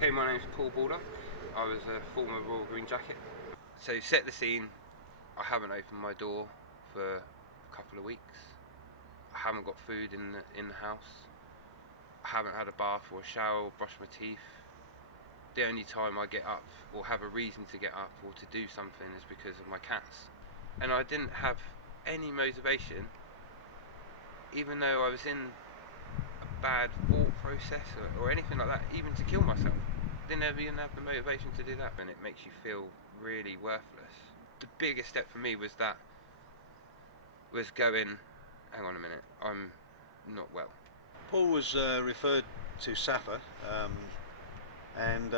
Okay, my name's Paul Baldock. I was a former Royal Green Jacket. So set the scene, I haven't opened my door for a couple of weeks. I haven't got food in the house. I haven't had a bath or a shower or brushed my teeth. The only time I get up or have a reason to get up or to do something is because of my cats. And I didn't have any motivation, even though I was in a bad thought process or anything like that, even to kill myself. Didn't even have the motivation to do that, and it makes you feel really worthless. The biggest step for me was going, hang on a minute, I'm not well. Paul was referred to SSAFA, and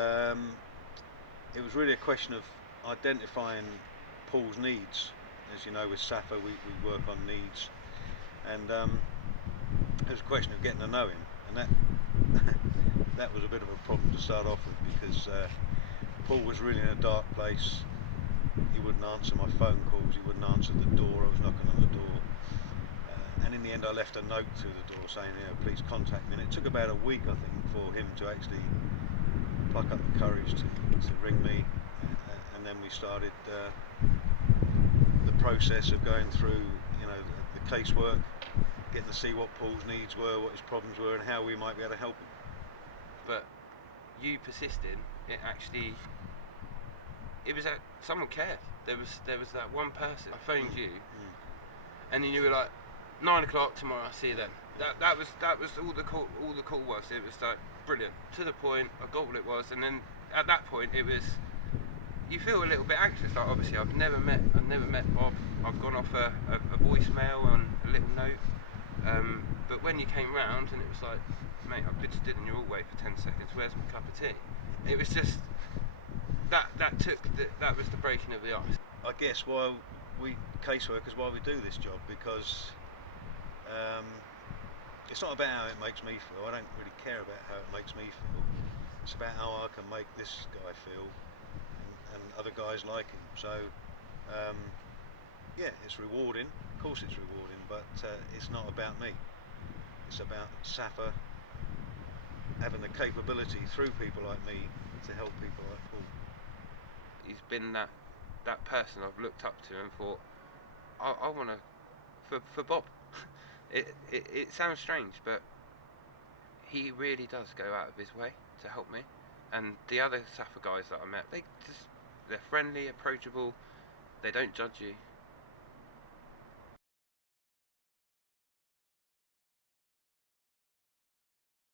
it was really a question of identifying Paul's needs. As you know, with SSAFA we work on needs, and it was a question of getting to know him, and that was a bit of a problem to start off with, because Paul was really in a dark place. He wouldn't answer my phone calls, he wouldn't answer the door. I was knocking on the door, and in the end I left a note through the door saying, please contact me. And it took about a week, I think, for him to actually pluck up the courage to ring me, and then we started the process of going through the casework, getting to see what Paul's needs were, what his problems were, and how we might be able to help him. But you persisted. It was that someone cared. There was that one person. I phoned you, and then you were like, 9 o'clock tomorrow. I'll see you then. That was all the call was. It was like brilliant, to the point. I got what it was, and then at that point it was. You feel a little bit anxious. Like, obviously I've never met Bob. I've gone off a voicemail on a little note. But when you came round and it was like, mate, I've been stood in your hallway for 10 seconds, where's my cup of tea? It was just, that was the breaking of the ice. I guess why we caseworkers, why we do this job, because it's not about how it makes me feel. I don't really care about how it makes me feel. It's about how I can make this guy feel and other guys like him. So yeah, it's rewarding. Of course it's rewarding, but it's not about me. It's about SSAFA having the capability through people like me to help people like Paul. He's been that person I've looked up to and thought, I want to, for Bob. It sounds strange, but he really does go out of his way to help me. And the other SSAFA guys that I met, they're friendly, approachable, they don't judge you.